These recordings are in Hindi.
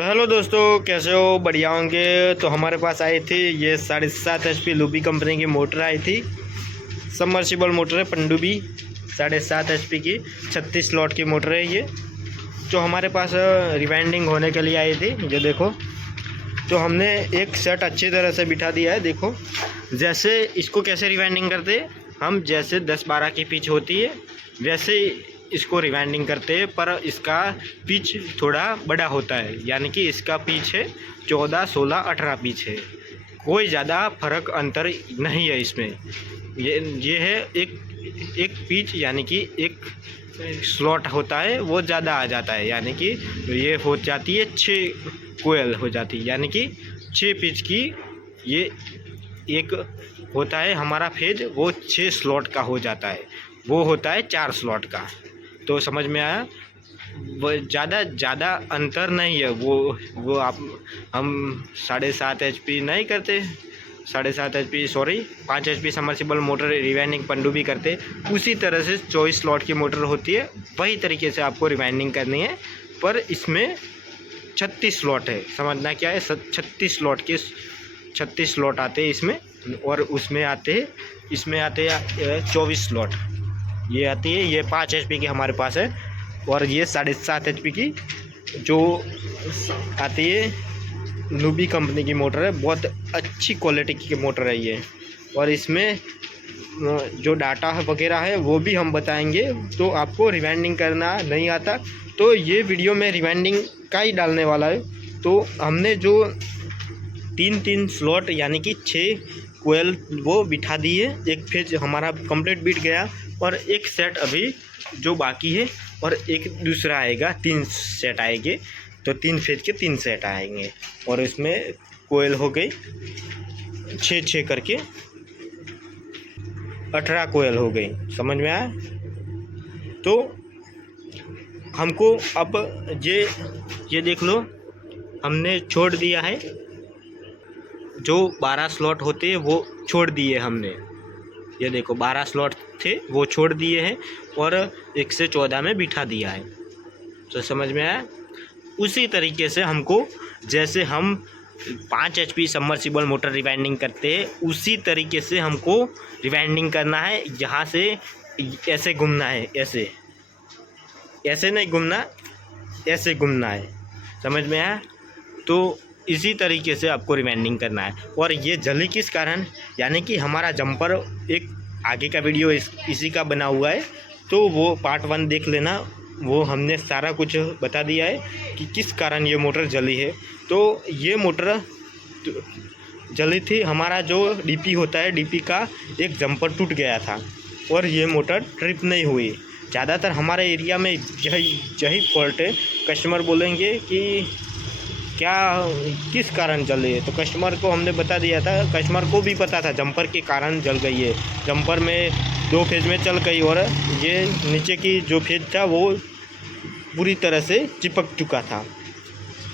तो हेलो दोस्तों, कैसे हो? बढ़िया होंगे। तो हमारे पास आई थी ये 7.5 HP लूबी कंपनी की मोटर आई थी। सबमर्सिबल मोटर है, पनडुब्बी 7.5 HP की 36 स्लॉट की मोटर है ये, जो हमारे पास रिवाइंडिंग होने के लिए आई थी। ये देखो, तो हमने एक सेट अच्छी तरह से बिठा दिया है। देखो, जैसे इसको कैसे रिवाइंडिंग करते हैं हम, जैसे 10-12 की पिच होती है वैसे इसको रिवाइंडिंग करते हैं, पर इसका पिच थोड़ा बड़ा होता है। यानी कि इसका पिच है 14, 16, 18 पिच है। कोई ज़्यादा फर्क अंतर नहीं है इसमें। ये है एक पिच, यानी कि एक स्लॉट होता है वो ज़्यादा आ जाता है। यानी कि ये हो जाती है 6 कोयल हो जाती है, यानी कि 6 पिच की। ये एक होता है हमारा फेज, वो 6 स्लॉट का हो जाता है, वो होता है 4 स्लॉट का। तो समझ में आया? वो ज़्यादा अंतर नहीं है। वो आप हम 7.5 HP नहीं करते, 7.5 HP sorry 5 HP submersible motor rewinding पनडुब्बी करते, उसी तरह से 24 स्लॉट की मोटर होती है, वही तरीके से आपको रिवाइंडिंग करनी है। पर इसमें 36 स्लॉट है। समझना क्या है, 36 स्लॉट के 36 स्लॉट आते हैं इसमें, और उसमें इसमें आते हैं 24 स्लॉट। ये आती है, ये 5 HP की हमारे पास है, और ये 7.5 HP की जो आती है लूबी कंपनी की मोटर है। बहुत अच्छी क्वालिटी की मोटर है ये, और इसमें जो डाटा वगैरह है वो भी हम बताएंगे। तो आपको रिवाइंडिंग करना नहीं आता तो ये वीडियो में रिवाइंडिंग का ही डालने वाला है। तो हमने जो 3 स्लॉट यानी कि 6 कोयल वो बिठा दी है। एक फेज हमारा कंप्लीट बिठ गया, और एक सेट अभी जो बाकी है, और एक दूसरा आएगा। 3 सेट आएंगे, तो 3 फेज के 3 सेट आएंगे, और इसमें कोयल हो गई 6 करके 18 कोयल हो गई। समझ में आया? तो हमको अब ये देख लो, हमने छोड़ दिया है जो 12 स्लॉट होते हैं वो छोड़ दिए हमने। ये देखो, 12 स्लॉट थे वो छोड़ दिए हैं, और 1 से 14 में बिठा दिया है। तो समझ में आया? उसी तरीके से हमको, जैसे हम 5 HP सबमर्सिबल मोटर रिवाइंडिंग करते हैं, उसी तरीके से हमको रिवाइंडिंग करना है। यहाँ से ऐसे घूमना है, ऐसे नहीं घूमना, ऐसे घूमना है। समझ में आया? तो इसी तरीके से आपको रिवाइंडिंग करना है। और ये जली किस कारण, यानी कि हमारा जंपर, एक आगे का वीडियो इसी का बना हुआ है, तो वो पार्ट 1 देख लेना। वो हमने सारा कुछ बता दिया है कि किस कारण ये मोटर जली है। तो ये मोटर जली थी, हमारा जो DP होता है, DP का एक जंपर टूट गया था, और ये मोटर ट्रिप नहीं हुई। ज़्यादातर हमारे एरिया में यही फॉल्ट है। कस्टमर बोलेंगे कि क्या किस कारण जल रही है, तो कस्टमर को हमने बता दिया था। कस्टमर को भी पता था जंपर के कारण जल गई है। जंपर में 2 फेज में चल गई, और ये नीचे की जो फेज था वो पूरी तरह से चिपक चुका था।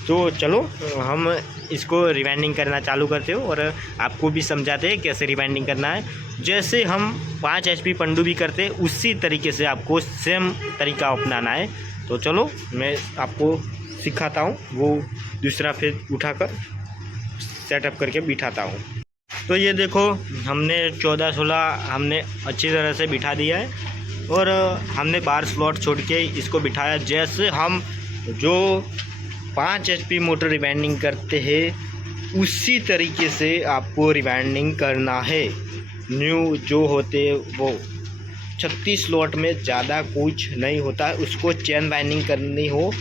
तो चलो हम इसको रिवाइंडिंग करना चालू करते हो, और आपको भी समझाते हैं कैसे रिवाइंडिंग करना है। जैसे हम 5 HP पनडुब्बी करते हैं, उसी तरीके से आपको सेम तरीका अपनाना है। तो चलो मैं आपको सिखाता हूँ, वो दूसरा फेज उठाकर सेटअप करके बिठाता हूँ। तो ये देखो, हमने 14-16 हमने अच्छी तरह से बिठा दिया है, और हमने 12 स्लॉट छोड़ के इसको बिठाया। जैसे हम जो 5 HP मोटर रिवाइंडिंग करते हैं, उसी तरीके से आपको रिवाइंडिंग करना है। न्यू जो होते वो 36 स्लॉट में ज़्यादा कुछ नहीं होता है। उसको चेन वाइंडिंग करनी हो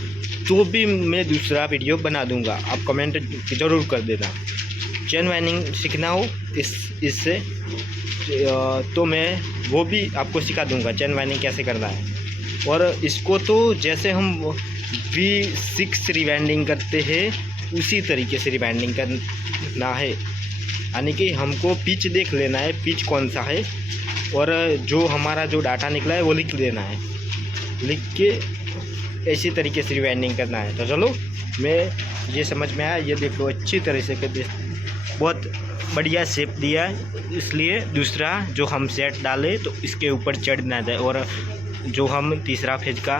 तो भी मैं दूसरा वीडियो बना दूंगा, आप कमेंट ज़रूर कर देना। चेन वाइंडिंग सीखना हो इससे तो मैं वो भी आपको सिखा दूंगा, चेन वाइंडिंग कैसे करना है। और इसको तो जैसे हम V6 रिवाइंडिंग करते हैं, उसी तरीके से रिवाइंडिंग करना है। यानी कि हमको पिच देख लेना है, पिच कौन सा है, और जो हमारा जो डाटा निकला है वो लिख देना है। लिख के इसी तरीके से रिवाइंडिंग करना है। तो चलो, मैं ये समझ में आया। ये देख लो, अच्छी तरह से बहुत बढ़िया शेप दिया है, इसलिए दूसरा जो हम सेट डालें तो इसके ऊपर चढ़ ना जाए, और जो हम तीसरा फेज का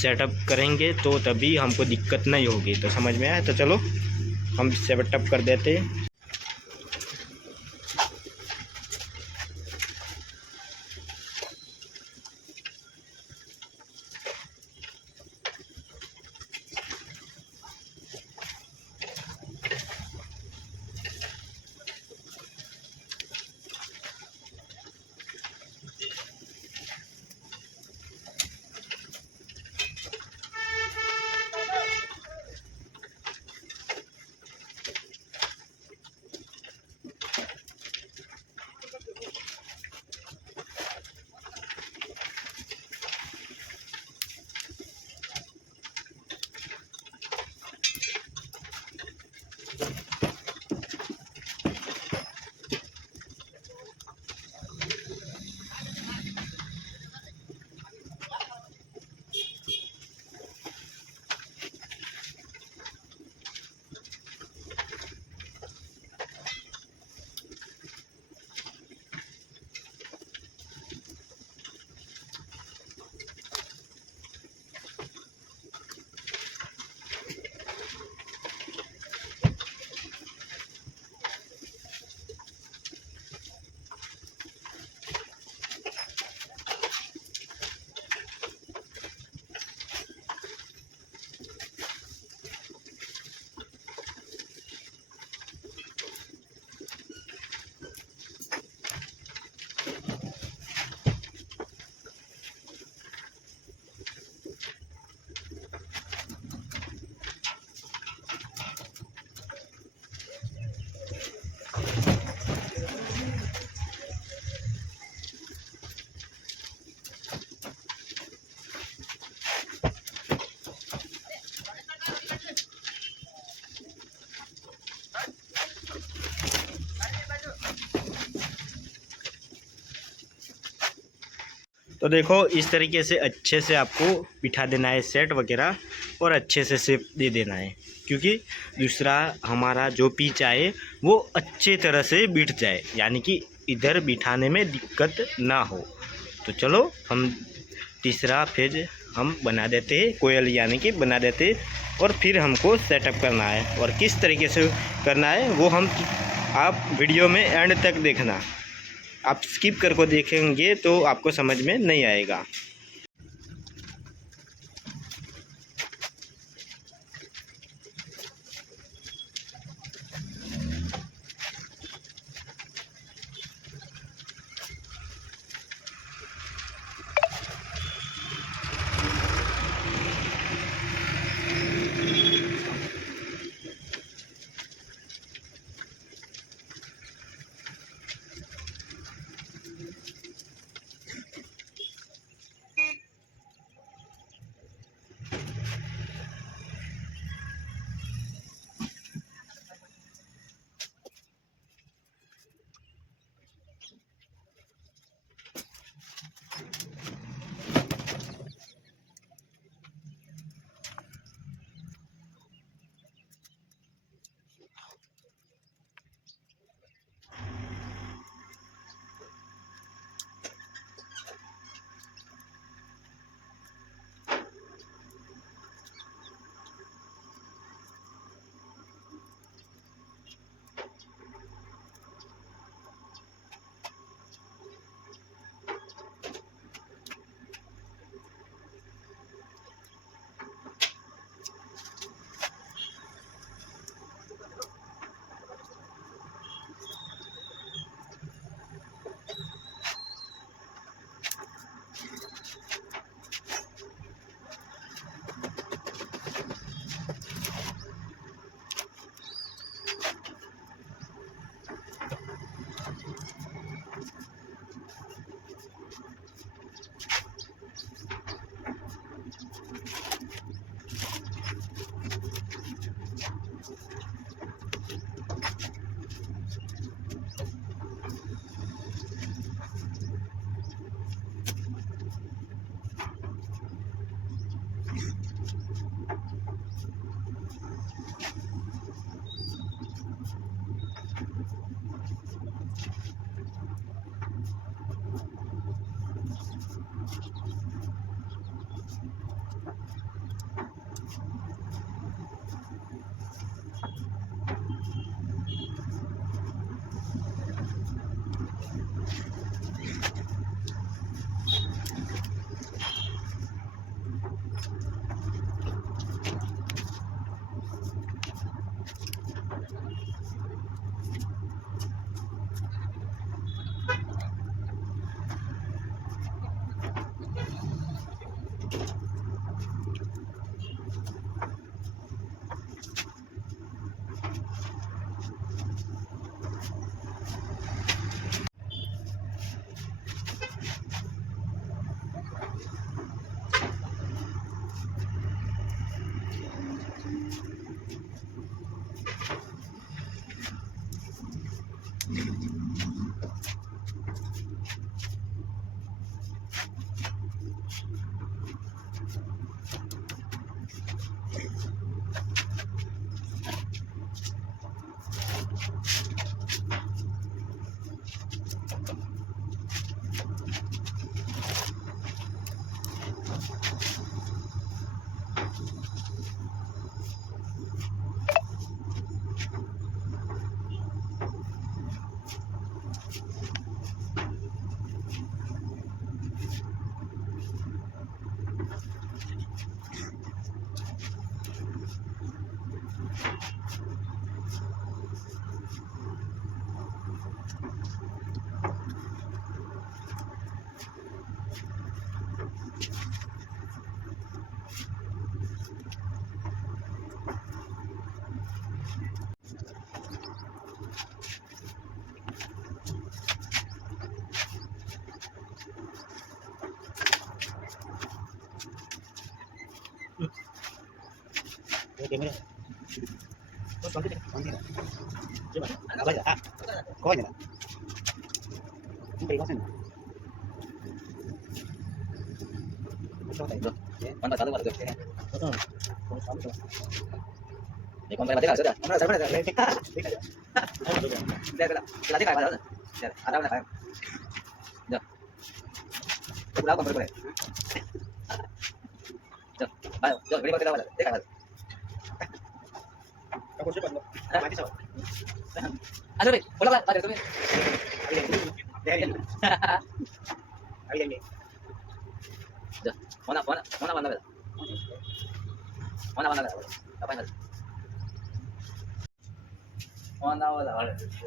सेटअप करेंगे तो तभी हमको दिक्कत नहीं होगी। तो समझ में आया? तो चलो हम सेटअप कर देते हैं। तो देखो इस तरीके से अच्छे से आपको बिठा देना है सेट वगैरह, और अच्छे से शेप दे देना है, क्योंकि दूसरा हमारा जो पीच आए वो अच्छे तरह से बिठ जाए, यानी कि इधर बिठाने में दिक्कत ना हो। तो चलो हम तीसरा फेज हम बना देते हैं, कोयल यानी कि बना देते, और फिर हमको सेटअप करना है। और किस तरीके से करना है वो हम आप वीडियो में एंड तक देखना। आप स्किप करके देखेंगे तो आपको समझ में नहीं आएगा।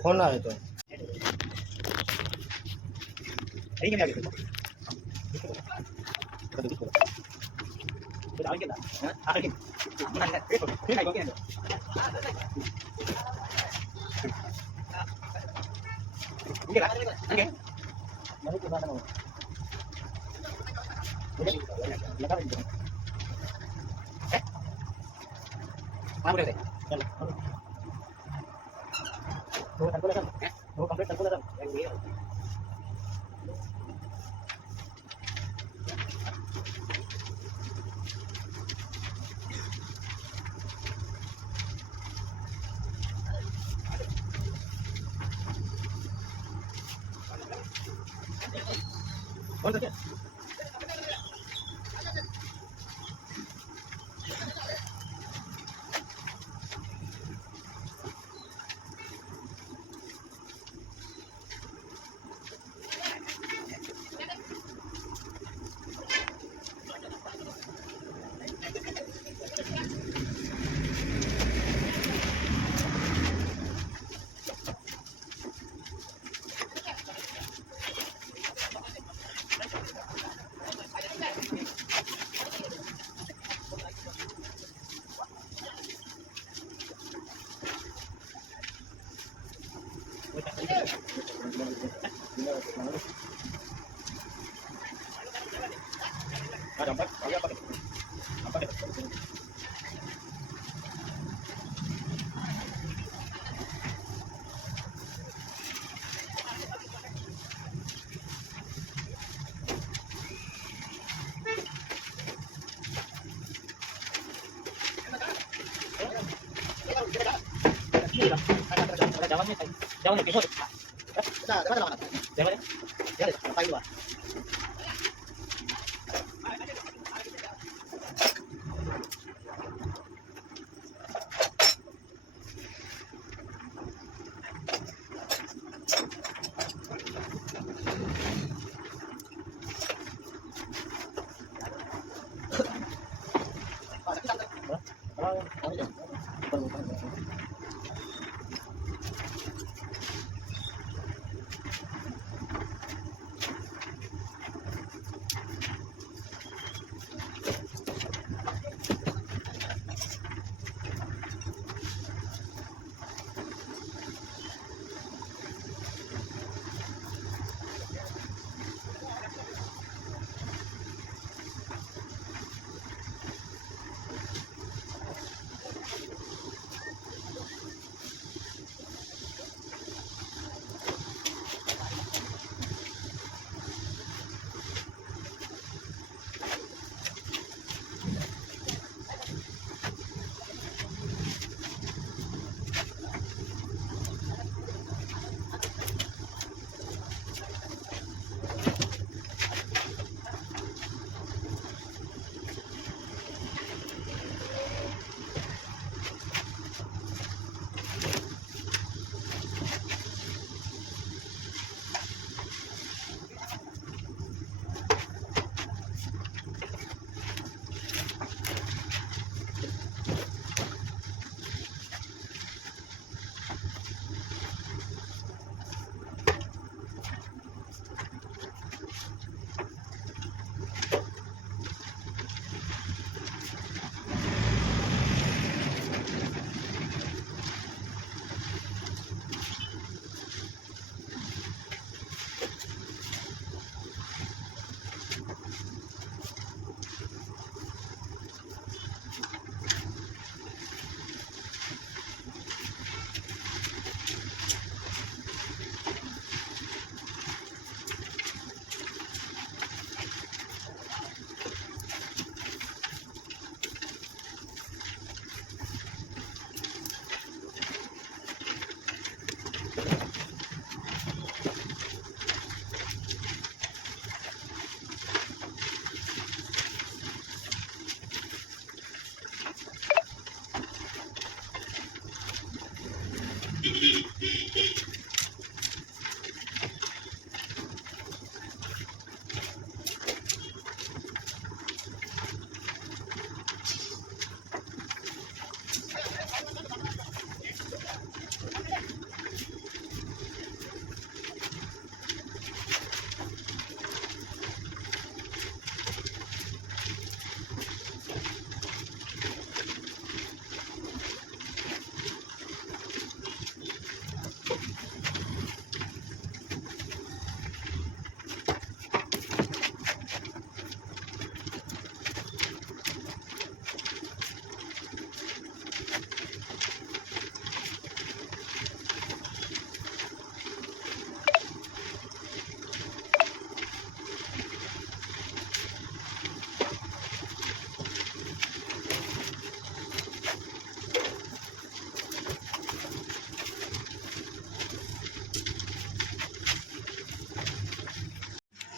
फोन आए तो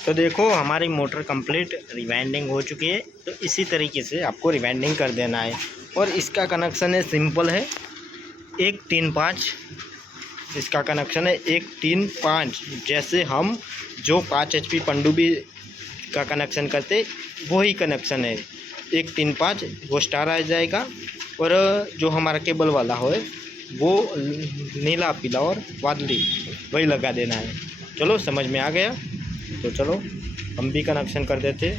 तो देखो हमारी मोटर कंप्लीट रिवाइंडिंग हो चुकी है। तो इसी तरीके से आपको रिवाइंडिंग कर देना है। और इसका कनेक्शन है सिंपल है, 1-3-5 इसका कनेक्शन है, 1-3-5। जैसे हम जो 5 HP पनडुब्बी का कनेक्शन करते वही कनेक्शन है, 1-3-5 वो स्टार आ जाएगा। और जो हमारा केबल वाला हो वो नीला, पीला और वादली वही लगा देना है। चलो समझ में आ गया। तो चलो हम भी कनेक्शन कर देते।